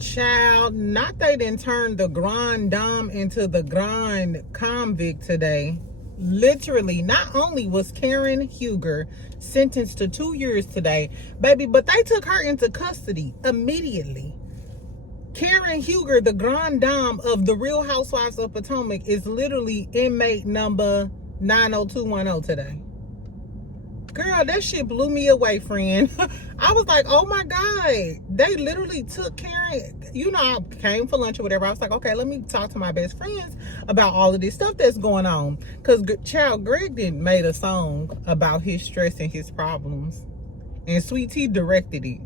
Child, not they didn't turn the Grande Dame into the Grande convict today. Literally, not only was Karen Huger sentenced to 2 years today, baby, but they took her into custody immediately. Karen Huger, the Grande Dame of the Real Housewives of Potomac, is literally inmate number 90210 today. Girl, that shit blew me away, friend. I was like, oh my God. They literally took Karen. You know, I came for lunch or whatever. I was like, okay, let me talk to my best friends about all of this stuff that's going on. Because, child, Greg didn't made a song about his stress and his problems. And Sweet Tea directed it.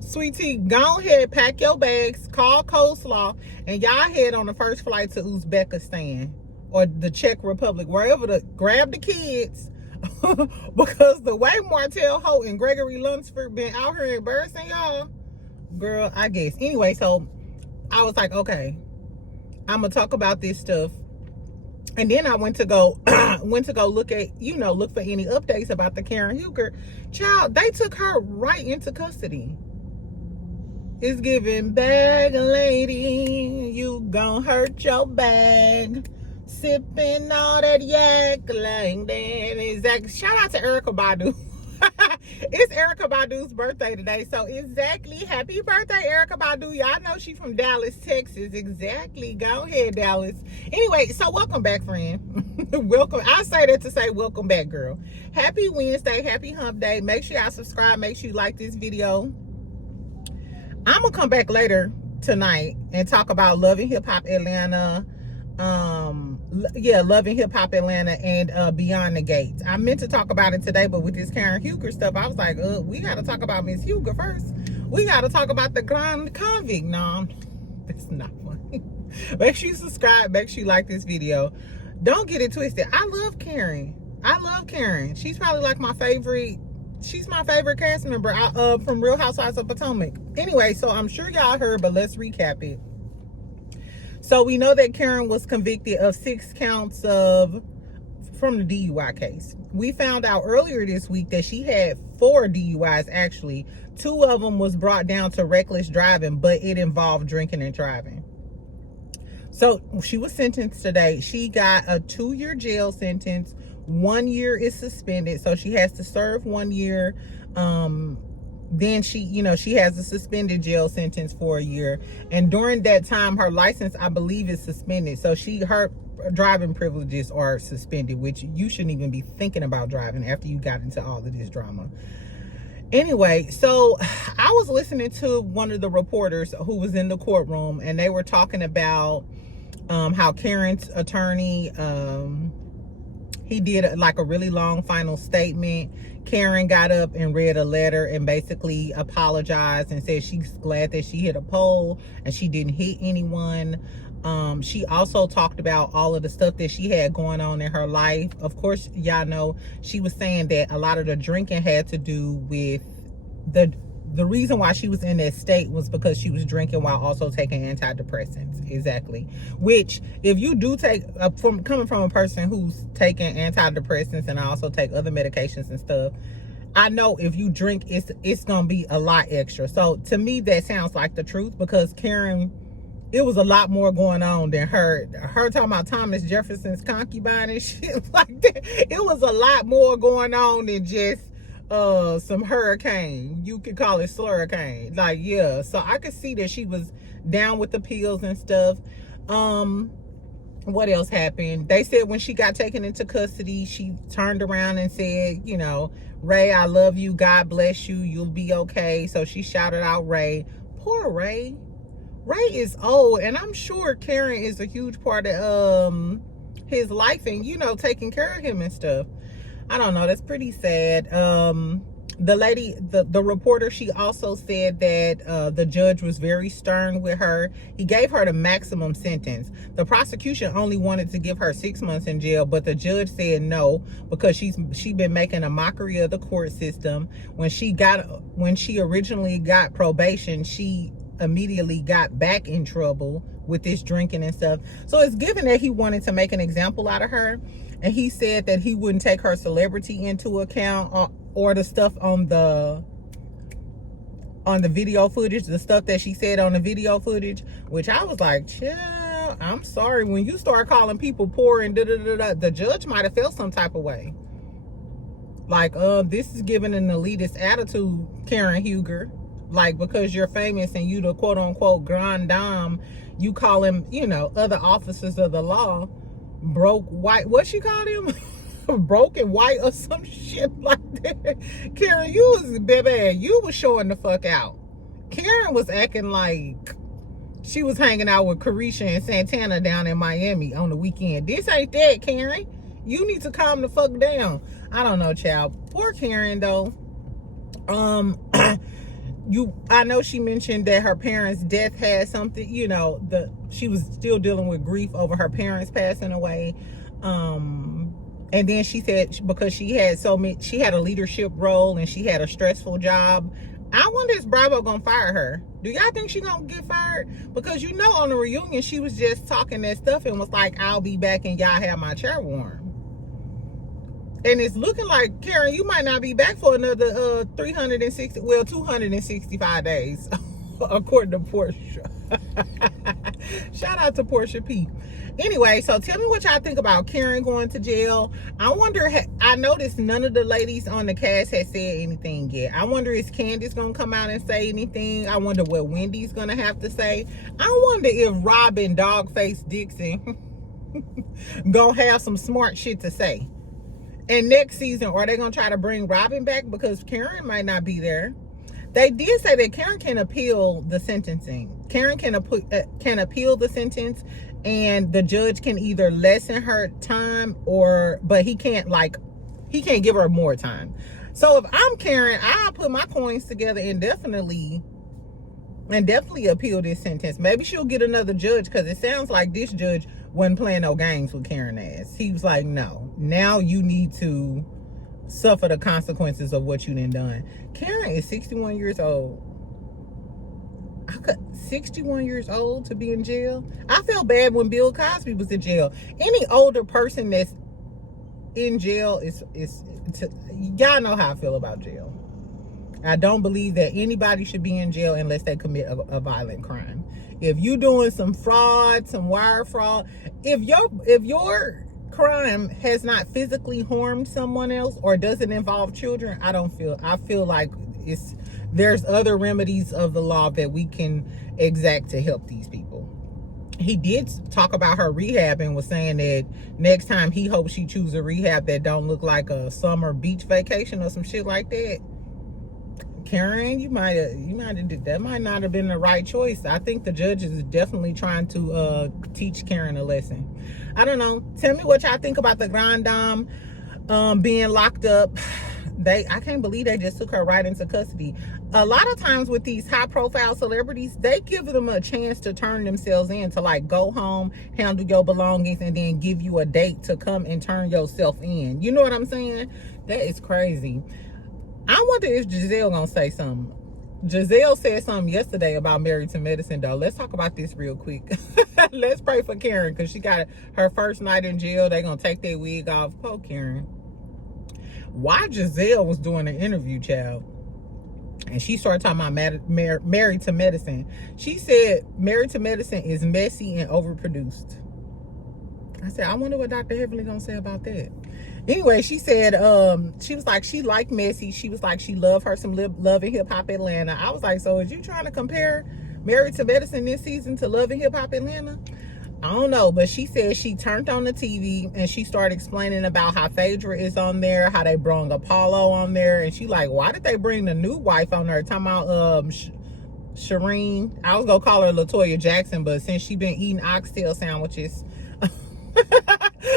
Sweet Tea, go ahead, pack your bags, call Coleslaw, and y'all head on the first flight to Uzbekistan. Or the Czech Republic, wherever, to grab the kids. Because the way Martell Holt and Gregory Lunsford been out here embarrassing y'all, girl, I guess. Anyway, so I was like, okay, I'm gonna talk about this stuff. And then I went to go look at, look for any updates about the Karen Huger. Child, they took her right into custody. It's giving bag lady, you gon' hurt your bag. Sipping all that yak like that. Exactly. Shout out to Erykah Badu. It's Erykah Badu's birthday today. So exactly. Happy birthday, Erykah Badu. Y'all know she from Dallas, Texas. Exactly. Go ahead, Dallas. Anyway, so welcome back, friend. Welcome. I say that to say welcome back, girl. Happy Wednesday. Happy hump day. Make sure y'all subscribe. Make sure you like this video. I'm going to come back later tonight and talk about Love and Hip Hop Atlanta. Love and Hip Hop Atlanta and Beyond the Gates. I meant to talk about it today, but with this Karen Huger stuff, I was like, we got to talk about Miss Huger first. We got to talk about the Grande convict. No, that's not funny. Make sure you subscribe. Make sure you like this video. Don't get it twisted. I love Karen. She's probably like my favorite. She's my favorite cast member from Real Housewives of Potomac. Anyway, so I'm sure y'all heard, but let's recap it. So we know that Karen was convicted of 6 counts from the DUI case. We found out earlier this week that she had 4 DUIs actually. 2 of them was brought down to reckless driving, but it involved drinking and driving. So she was sentenced today. She got a 2-year jail sentence. 1 year is suspended, so she has to serve 1 year. Then she has a suspended jail sentence for a year, and during that time her license, I believe, is suspended. So her driving privileges are suspended, which you shouldn't even be thinking about driving after you got into all of this drama. Anyway, so I was listening to one of the reporters who was in the courtroom, and they were talking about how Karen's attorney, he did like a really long final statement. Karen got up and read a letter and basically apologized and said she's glad that she hit a pole and she didn't hit anyone. She also talked about all of the stuff that she had going on in her life. Of course, y'all know she was saying that a lot of the drinking had to do with the reason why she was in that state was because she was drinking while also taking antidepressants. Exactly. Which, if you do take, coming from a person who's taking antidepressants and I also take other medications and stuff, I know if you drink, it's gonna be a lot extra. So to me, that sounds like the truth, because Karen, it was a lot more going on than her talking about Thomas Jefferson's concubine and shit like that. It was a lot more going on than just some hurricane. You could call it slurricane. Like, yeah. So I could see that she was down with the pills and stuff. What else happened? They said when she got taken into custody, she turned around and said, Ray, I love you. God bless you. You'll be okay. So she shouted out Ray. Poor Ray. Ray is old, and I'm sure Karen is a huge part of his life and, taking care of him and stuff. I don't know. That's pretty sad. The lady, the reporter, she also said that the judge was very stern with her. He gave her the maximum sentence. The prosecution only wanted to give her 6 months in jail, but the judge said no, because she been making a mockery of the court system. When she originally got probation, she immediately got back in trouble with this drinking and stuff. So it's given that he wanted to make an example out of her. And he said that he wouldn't take her celebrity into account or the stuff on the on the video footage, the stuff that she said on the video footage, which I was like, chill, I'm sorry. When you start calling people poor and da-da-da-da, the judge might have felt some type of way. Like, this is giving an elitist attitude, Karen Huger. Like, because you're famous and you the quote-unquote Grande Dame, you call him, you know, other officers of the law broke white. What she called him? Broken white or some shit like that. Karen, you was, baby, you was showing the fuck out. Karen was acting like she was hanging out with Carisha and Santana down in Miami on the weekend. This ain't that, Karen. You need to calm the fuck down. I don't know, child. Poor Karen, though. I know she mentioned that her parents' death had something, you know, she was still dealing with grief over her parents passing away. And then she said because she had a leadership role and she had a stressful job. I wonder if Bravo gonna fire her. Do y'all think she gonna get fired? Because you know on the reunion she was just talking that stuff and was like, I'll be back and y'all have my chair warm. And it's looking like, Karen, you might not be back for another 265 days, according to Portia. Shout out to Portia P. Anyway, so tell me what y'all think about Karen going to jail. I wonder, I noticed none of the ladies on the cast had said anything yet. I wonder, is Candace going to come out and say anything? I wonder what Wendy's going to have to say. I wonder if Robin Dogface Dixon going to have some smart shit to say. And next season, are they going to try to bring Robin back? Because Karen might not be there. They did say that Karen can appeal the sentencing. Karen can appeal the sentence, and the judge can either lessen her time but he can't give her more time. So if I'm Karen, I'll put my coins together and definitely appeal this sentence. Maybe she'll get another judge, because it sounds like this judge wasn't playing no games with Karen ass. He was like, no, now you need to suffer the consequences of what you done. Karen is 61 years old. 61 years old to be in jail. I felt bad when Bill Cosby was in jail. Any older person that's in jail y'all know how I feel about jail. I don't believe that anybody should be in jail unless they commit a violent crime. If you doing some fraud, some wire fraud, if your crime has not physically harmed someone else or doesn't involve children, I feel like there's other remedies of the law that we can exact to help these people. He did talk about her rehab and was saying that next time he hopes she chooses a rehab that don't look like a summer beach vacation or some shit like that. Karen, that might not have been the right choice. I think the judge is definitely trying to teach Karen a lesson. I don't know. Tell me what y'all think about the Grande Dame being locked up. I can't believe they just took her right into custody. A lot of times with these high profile celebrities, they give them a chance to turn themselves in, to like go home, handle your belongings, and then give you a date to come and turn yourself in. You know what I'm saying? That is crazy. I wonder if Gizelle gonna say something. Gizelle said something yesterday about Married to Medicine, though. Let's talk about this real quick. Let's pray for Karen, because she got her first night in jail. They gonna take their wig off. Poor Karen. Why Gizelle was doing an interview, child, and she started talking about Married to Medicine. She said Married to Medicine is messy and overproduced. I said, I wonder what Dr. Heavenly gonna say about that. Anyway, she said, she was like, she liked messy. She was like, she loved her some Love and Hip Hop Atlanta. I was like, so is you trying to compare Married to Medicine this season to Love and Hip Hop Atlanta? I don't know, but she said she turned on the TV and she started explaining about how Phaedra is on there, how they brought Apollo on there, and she like, why did they bring the new wife on there? Talking about Shireen. I was gonna call her LaToya Jackson, but since she been eating oxtail sandwiches,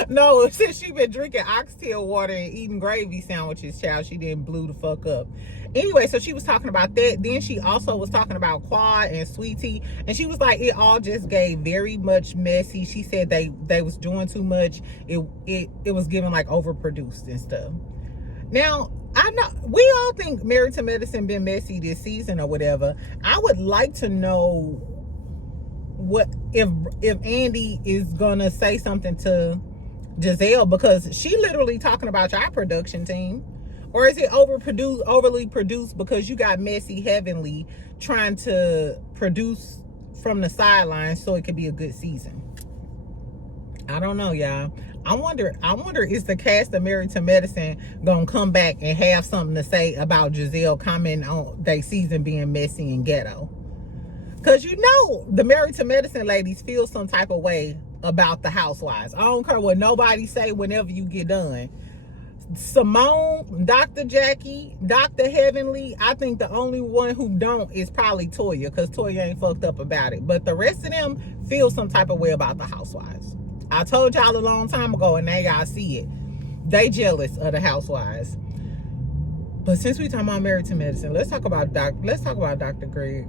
no, since she been drinking oxtail water and eating gravy sandwiches, child, she didn't blew the fuck up. Anyway, so she was talking about that. Then she also was talking about Quad and Sweetie, and she was like, it all just gave very much messy. She said they was doing too much. It was giving like overproduced and stuff. Now, I know we all think Married to Medicine been messy this season or whatever. I would like to know what if Andy is gonna say something to Gizelle, because she literally talking about our production team. Or is it overly produced because you got Messy Heavenly trying to produce from the sidelines so it could be a good season? I don't know, y'all. I wonder is the cast of Married to Medicine gonna come back and have something to say about Gizelle commenting on their season being messy and ghetto? Because you know the Married to Medicine ladies feel some type of way about the Housewives. I don't care what nobody say whenever you get done. Simone, Dr. Jackie, Dr. Heavenly, I think the only one who don't is probably Toya, because Toya ain't fucked up about it. But the rest of them feel some type of way about the Housewives. I told y'all a long time ago, and now y'all see it. They jealous of the Housewives. But since we talking about Married to Medicine, let's talk about Dr. Greg.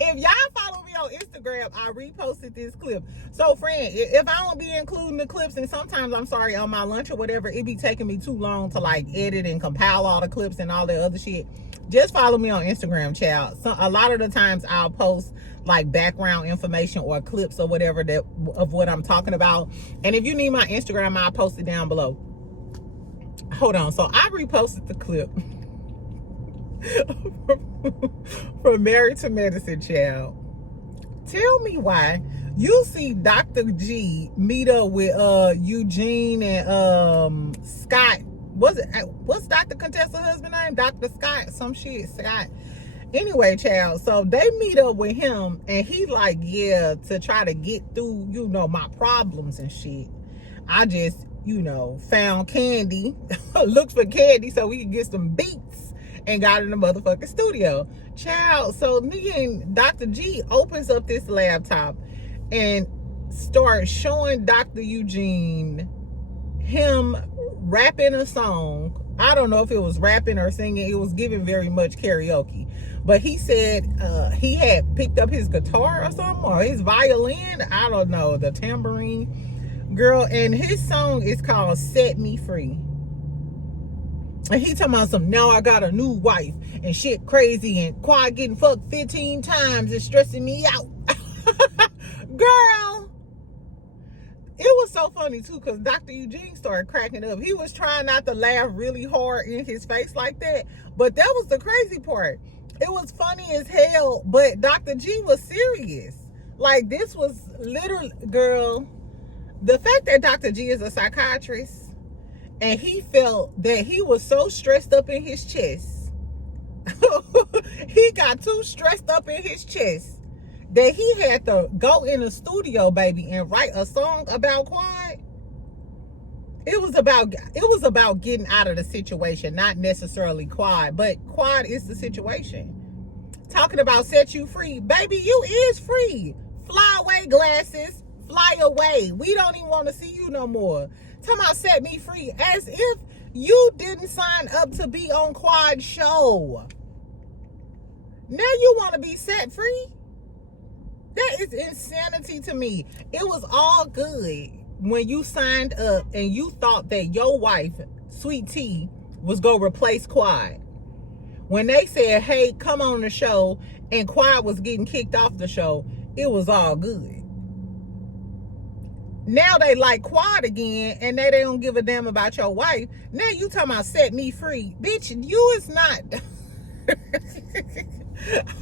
If y'all follow me on Instagram, I reposted this clip. So, friend, if I don't be including the clips, and sometimes, I'm sorry, on my lunch or whatever, it be taking me too long to like edit and compile all the clips and all that other shit, just follow me on Instagram, child. So a lot of the times I'll post like background information or clips or whatever that of what I'm talking about. And if you need my Instagram, I'll post it down below. Hold on. So I reposted the clip from Married to Medicine, child. Tell me why you see Dr. G meet up with Eugene and Scott. What's Dr. Contessa's husband name? Dr. Scott, some shit, Scott. Anyway, child, so they meet up with him and he like, yeah, to try to get through, you know, my problems and shit. I just, you know, found Candy, looked for Candy so we could get some beats and got in the motherfucking studio. Child, so me and Dr. G opens up this laptop and starts showing Dr. Eugene him rapping a song. I don't know if it was rapping or singing. It was giving very much karaoke. But he said he had picked up his guitar or something, or his violin. I don't know, the tambourine. Girl, and his song is called Set Me Free. And he talking about some, now I got a new wife and shit crazy and Quad getting fucked 15 times is stressing me out. Girl, it was so funny too because Dr. Eugene started cracking up. He was trying not to laugh really hard in his face like that, but that was the crazy part. It was funny as hell, but Dr. G was serious. Like, this was literally, girl, the fact that Dr. G is a psychiatrist and he felt that he was so stressed up in his chest. He got too stressed up in his chest that he had to go in the studio, baby, and write a song about Quad. It was about getting out of the situation, not necessarily Quad, but Quad is the situation. Talking about set you free. Baby, you is free. Fly away, glasses. Fly away. We don't even want to see you no more. Talking about set me free as if you didn't sign up to be on Quad's show. Now you want to be set free? That is insanity to me. It was all good when you signed up and you thought that your wife, Sweet Tea, was going to replace Quad. When they said, hey, come on the show, and Quad was getting kicked off the show, it was all good. Now they like Quad again, and they don't give a damn about your wife. Now you talking about set me free. Bitch, you is not.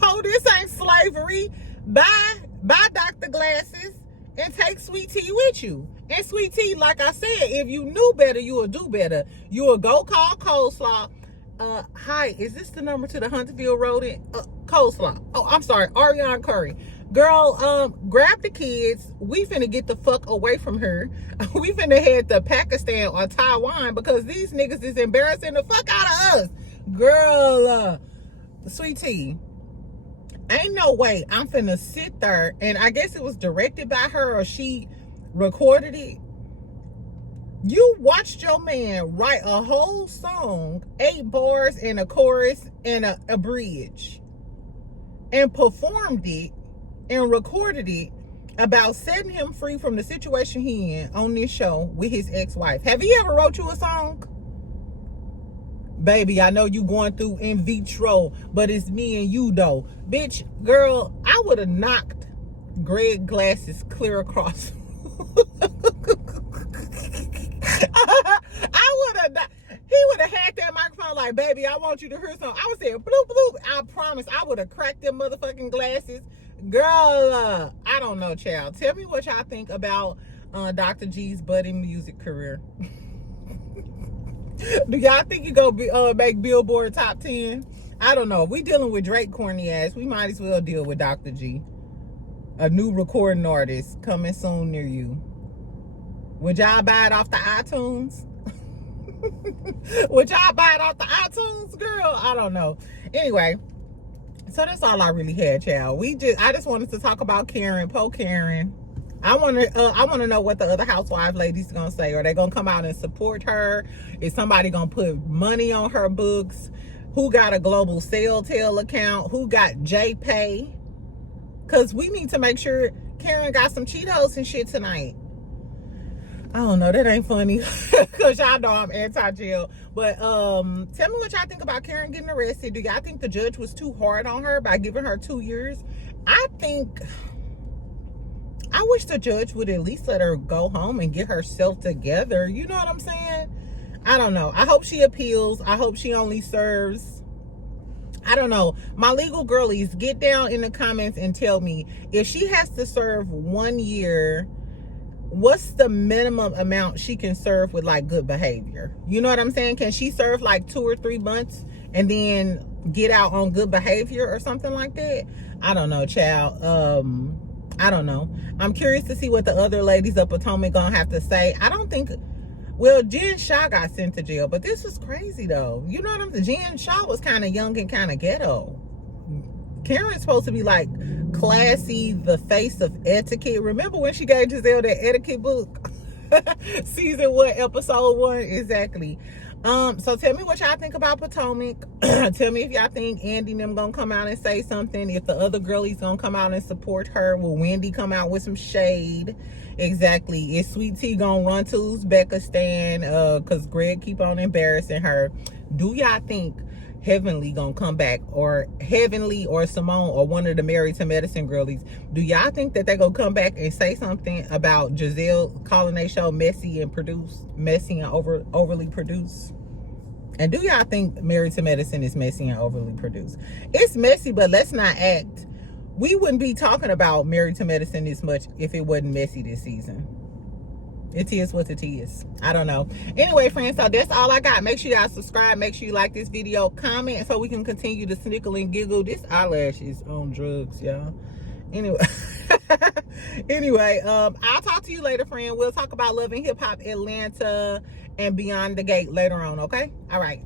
Oh, this ain't slavery. Buy Dr. Glasses and take Sweet Tea with you. And Sweet Tea, like I said, if you knew better, you would do better. You would go call Coleslaw. Hi, is this the number to the Huntsville Road in Coleslaw? Oh, I'm sorry, Ariana Curry. Girl, grab the kids. We finna get the fuck away from her. We finna head to Pakistan or Taiwan because these niggas is embarrassing the fuck out of us. Girl, Sweet Tea, ain't no way I'm finna sit there, and I guess it was directed by her or she recorded it. You watched your man write a whole song, 8 bars and a chorus and a bridge, and performed it and recorded it about setting him free from the situation he in on this show with his ex-wife. Have he ever wrote you a song? Baby, I know you going through in vitro, but it's me and you though. Bitch, girl, I would have knocked Greg Glasses clear across. I would have, he would have song like, baby, I want you to hear something. I would say, bloop, bloop. I promise I would have cracked them motherfucking glasses. Girl, I don't know, child. Tell me what y'all think about Dr. G's budding music career. Do y'all think you go make Billboard top 10? I don't know. If we dealing with Drake corny ass, we might as well deal with Dr. G. A new recording artist coming soon near you. Would y'all buy it off the iTunes? Would y'all buy it off the iTunes, girl? I don't know. Anyway, so that's all I really had, child. I just wanted to talk about Karen, po Karen. I want to know what the other housewife ladies gonna say. Are they gonna come out and support her? Is somebody gonna put money on her books? Who got a global sale account? Who got JPay? Because we need to make sure Karen got some Cheetos and shit tonight. I don't know, that ain't funny. Because y'all know I'm anti-jail. But tell me what y'all think about Karen getting arrested. Do y'all think the judge was too hard on her by giving her 2 years? I wish the judge would at least let her go home and get herself together. You know what I'm saying? I don't know. I hope she appeals. I hope she only serves, I don't know. My legal girlies, get down in the comments and tell me, if she has to serve 1 year, what's the minimum amount she can serve with like good behavior? You know what I'm saying? Can she serve like 2 or 3 months and then get out on good behavior or something like that? I don't know, child. I don't know. I'm curious to see what the other ladies of Potomac gonna have to say. I don't think, well, Jen Shaw got sent to jail, but this was crazy though. You know what I'm saying? Jen Shaw was kind of young and kind of ghetto. Karen's supposed to be like classy, the face of etiquette. Remember when she gave Gizelle that etiquette book? Season 1, episode 1, exactly. So tell me what y'all think about Potomac. Tell me if y'all think Andy and them gonna come out and say something. If the other girlies gonna come out and support her. Will Wendy come out with some shade? Exactly. Is Sweet Tea gonna run to Uzbekistan? Cause Greg keep on embarrassing her. Do y'all think Heavenly gonna come back, or Heavenly or Simone or one of the Married to Medicine girlies? Do y'all think that they gonna come back and say something about Gizelle calling their show messy and overly produced? And do y'all think Married to Medicine is messy and overly produced? It's messy, but let's not act. We wouldn't be talking about Married to Medicine this much if it wasn't messy this season. It is what it is. I don't know. Anyway, friends, so that's all I got. Make sure y'all subscribe. Make sure you like this video. Comment so we can continue to snickle and giggle. This eyelash is on drugs, y'all. Anyway. I'll talk to you later, friend. We'll talk about Love and Hip Hop Atlanta and Beyond the Gate later on, okay? All right.